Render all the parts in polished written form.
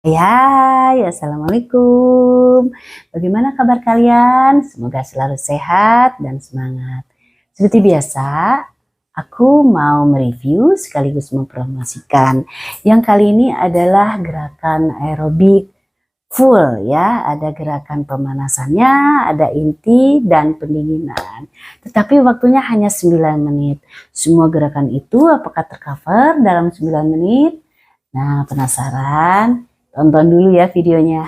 Hai, assalamualaikum. Bagaimana kabar kalian? Semoga selalu sehat dan semangat. Seperti biasa, aku mau mereview sekaligus mempromosikan. Yang kali ini adalah gerakan aerobik full ya. Ada gerakan pemanasannya, ada inti dan pendinginan. Tetapi waktunya hanya 9 menit. Semua gerakan itu apakah tercover dalam 9 menit? Nah, penasaran? Tonton dulu ya videonya.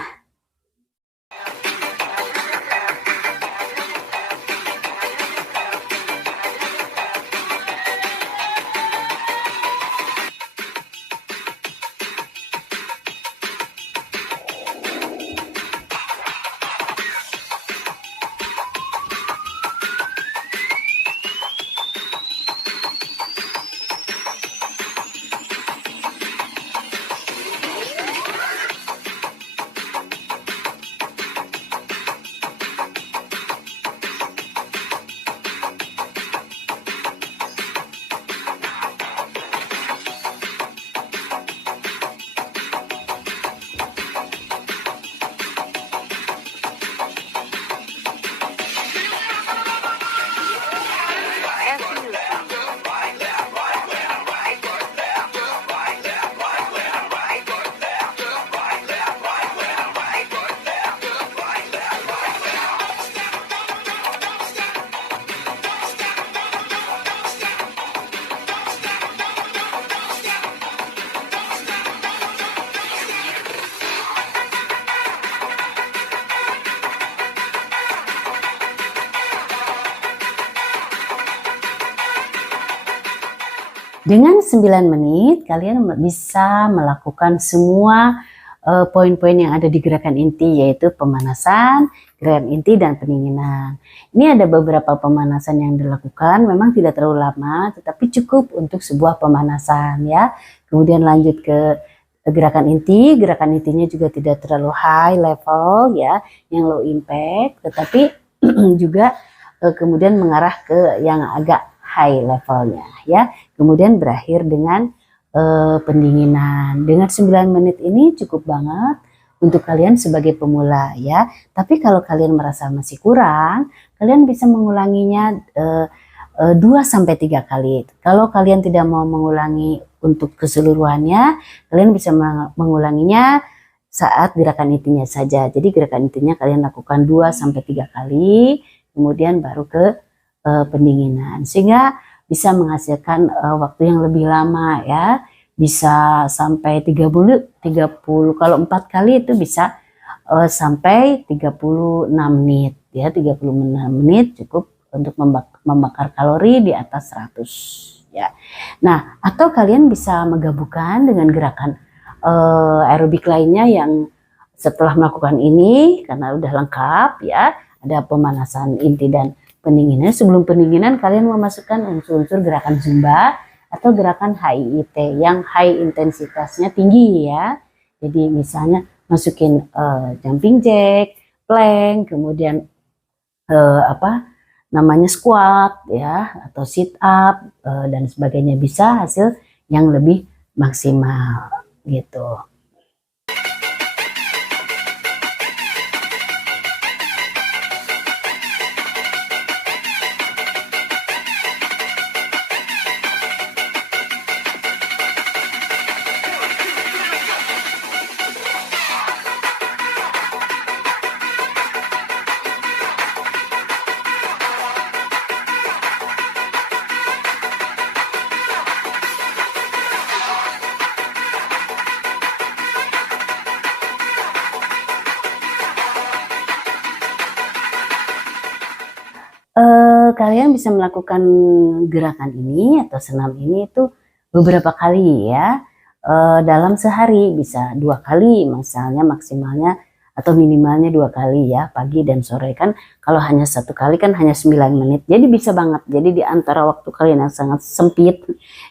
Dengan 9 menit kalian bisa melakukan semua poin-poin yang ada di gerakan inti, yaitu pemanasan, gerakan inti dan pendinginan. Ini ada beberapa pemanasan yang dilakukan, memang tidak terlalu lama tetapi cukup untuk sebuah pemanasan ya. Kemudian lanjut ke gerakan inti. Gerakan intinya juga tidak terlalu high level ya, yang low impact, tetapi juga kemudian mengarah ke yang agak high levelnya ya. Kemudian berakhir dengan pendinginan. Dengan 9 menit ini cukup banget untuk kalian sebagai pemula ya. Tapi kalau kalian merasa masih kurang, kalian bisa mengulanginya 2-3 kali. Kalau kalian tidak mau mengulangi untuk keseluruhannya, kalian bisa mengulanginya saat gerakan intinya saja. Jadi gerakan intinya kalian lakukan 2-3 kali, kemudian baru ke pendinginan, sehingga bisa menghasilkan waktu yang lebih lama ya, bisa sampai 30 kalau 4 kali itu bisa sampai 36 menit ya. 36 menit cukup untuk membakar kalori di atas 100 ya. Nah, atau kalian bisa menggabungkan dengan gerakan aerobik lainnya yang setelah melakukan ini, karena udah lengkap ya, ada pemanasan inti dan pendinginan. Sebelum pendinginan kalian memasukkan unsur-unsur gerakan Zumba atau gerakan HIIT yang high intensitasnya tinggi ya. Jadi misalnya masukin jumping jack, plank, kemudian squat ya, atau sit up dan sebagainya, bisa hasil yang lebih maksimal gitu. Kalian bisa melakukan gerakan ini atau senam ini itu beberapa kali ya, dalam sehari. Bisa 2 kali misalnya, maksimalnya atau minimalnya 2 kali ya, pagi dan sore. Kan kalau hanya 1 kali kan hanya 9 menit, jadi bisa banget. Jadi di antara waktu kalian yang sangat sempit,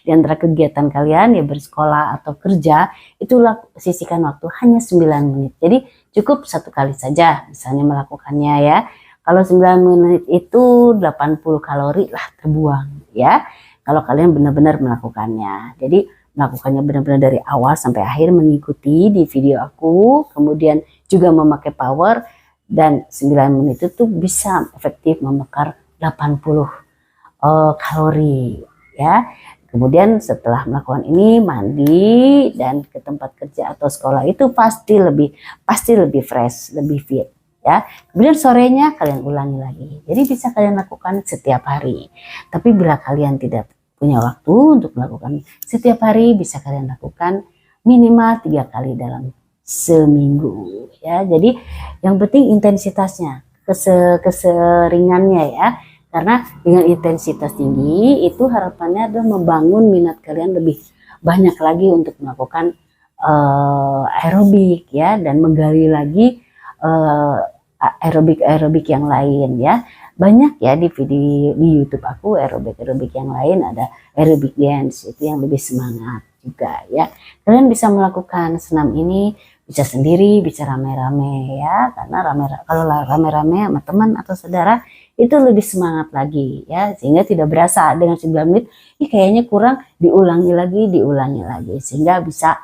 di antara kegiatan kalian ya bersekolah atau kerja, itulah sisihkan waktu hanya 9 menit. Jadi cukup 1 kali saja misalnya melakukannya ya. Kalau 9 menit itu 80 kalori lah terbuang ya, kalau kalian benar-benar melakukannya. Jadi melakukannya benar-benar dari awal sampai akhir, mengikuti di video aku, kemudian juga memakai power, dan 9 menit itu bisa efektif membakar 80 kalori ya. Kemudian setelah melakukan ini, mandi dan ke tempat kerja atau sekolah itu pasti lebih fresh, lebih fit ya. Kemudian sorenya kalian ulangi lagi. Jadi bisa kalian lakukan setiap hari. Tapi bila kalian tidak punya waktu untuk melakukan setiap hari, bisa kalian lakukan minimal 3 kali dalam seminggu ya. Jadi yang penting intensitasnya, keseringannya ya. Karena dengan intensitas tinggi itu harapannya adalah membangun minat kalian lebih banyak lagi untuk melakukan aerobik ya, dan menggali lagi aerobik yang lain ya. Banyak ya di video di YouTube aku aerobik yang lain, ada aerobik dance itu yang lebih semangat juga ya. Kalian bisa melakukan senam ini bisa sendiri, bisa rame-rame ya, karena kalau rame-rame sama teman atau saudara itu lebih semangat lagi ya, sehingga tidak berasa dengan 9 menit ini kayaknya kurang, diulangi lagi sehingga bisa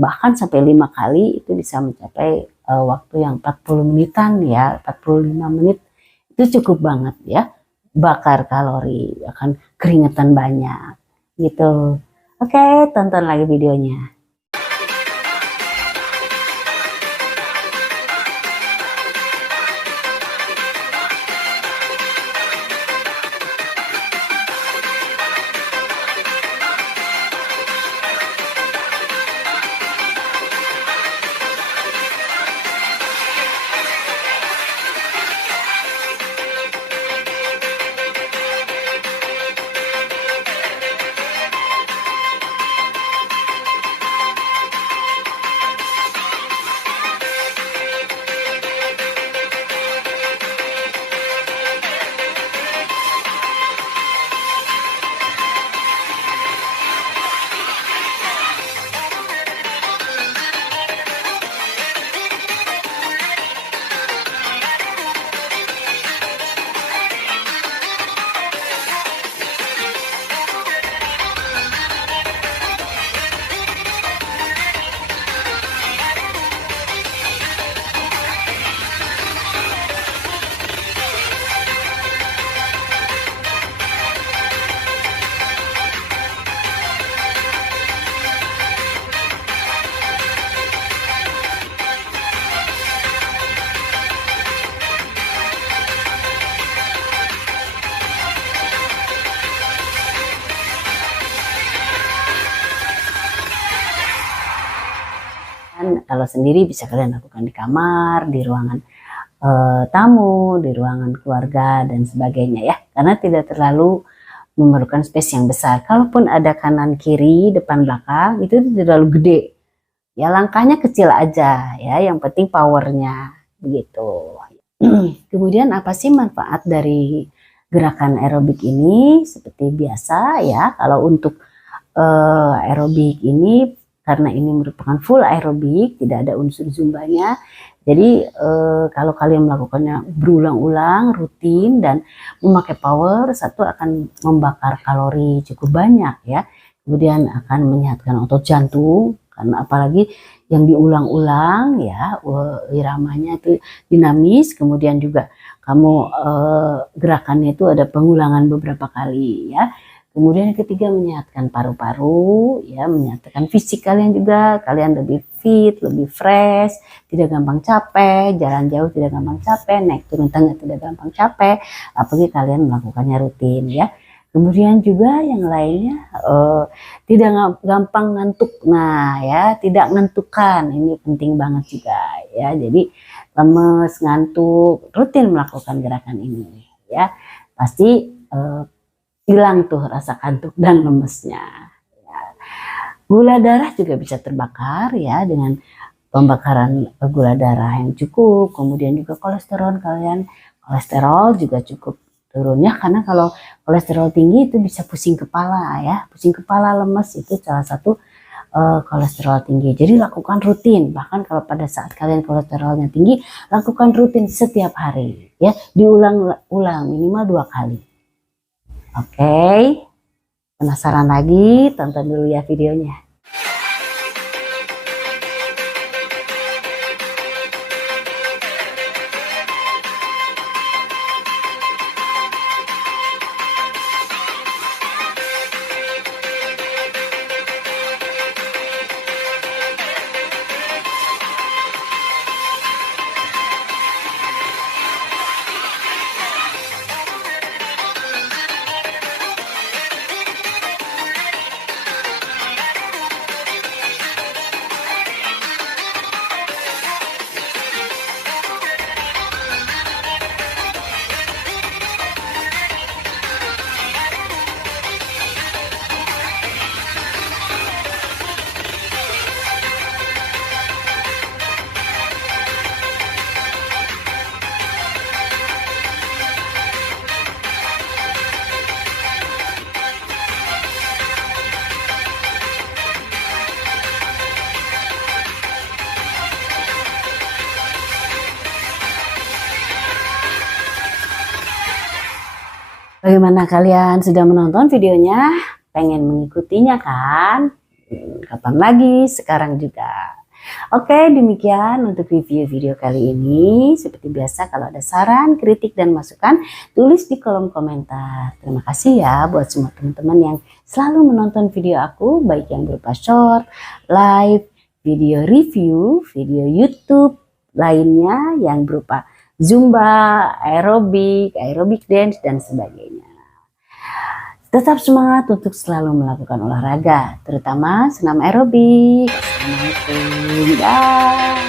bahkan sampai 5 kali itu bisa mencapai waktu yang 40 menitan ya, 45 menit itu cukup banget ya, bakar kalori, akan keringetan banyak gitu. Oke, tonton lagi videonya. Kalau sendiri bisa kalian lakukan di kamar, di ruangan tamu, di ruangan keluarga dan sebagainya ya, karena tidak terlalu memerlukan space yang besar. Kalaupun ada kanan kiri depan belakang itu tidak terlalu gede ya, langkahnya kecil aja ya, yang penting powernya begitu. Kemudian apa sih manfaat dari gerakan aerobik ini? Seperti biasa ya, kalau untuk aerobik ini, karena ini merupakan full aerobik, tidak ada unsur zumbanya. Jadi kalau kalian melakukannya berulang-ulang, rutin dan memakai power, satu akan membakar kalori cukup banyak ya. Kemudian akan menyehatkan otot jantung, karena apalagi yang diulang-ulang ya, iramanya itu dinamis. Kemudian juga kamu gerakannya itu ada pengulangan beberapa kali ya. Kemudian yang ketiga, menyehatkan paru-paru ya, menyehatkan fisik kalian juga, kalian lebih fit, lebih fresh, tidak gampang capek, jalan jauh tidak gampang capek, naik turun tangga tidak gampang capek, apalagi kalian melakukannya rutin ya. Kemudian juga yang lainnya tidak gampang ngantuk, nah ya, tidak ngantukan, ini penting banget juga ya. Jadi lemes, ngantuk, rutin melakukan gerakan ini ya, pasti hilang tuh rasa kantuk dan lemesnya ya. Gula darah juga bisa terbakar ya, dengan pembakaran gula darah yang cukup. Kemudian juga kolesterol juga cukup turunnya, karena kalau kolesterol tinggi itu bisa pusing kepala ya, pusing kepala, lemes, itu salah satu kolesterol tinggi. Jadi lakukan rutin, bahkan kalau pada saat kalian kolesterolnya tinggi, lakukan rutin setiap hari ya, diulang-ulang minimal 2 kali. Oke. Penasaran lagi? Tonton dulu ya videonya. Bagaimana kalian sudah menonton videonya? Pengen mengikutinya kan? Kapan lagi? Sekarang juga. Oke, demikian untuk review video kali ini. Seperti biasa, kalau ada saran, kritik, dan masukan, tulis di kolom komentar. Terima kasih ya buat semua teman-teman yang selalu menonton video aku, baik yang berupa short, live, video review, video YouTube lainnya yang berupa Zumba, aerobik dance, dan sebagainya. Tetap semangat untuk selalu melakukan olahraga, terutama senam aerobik. Assalamualaikum.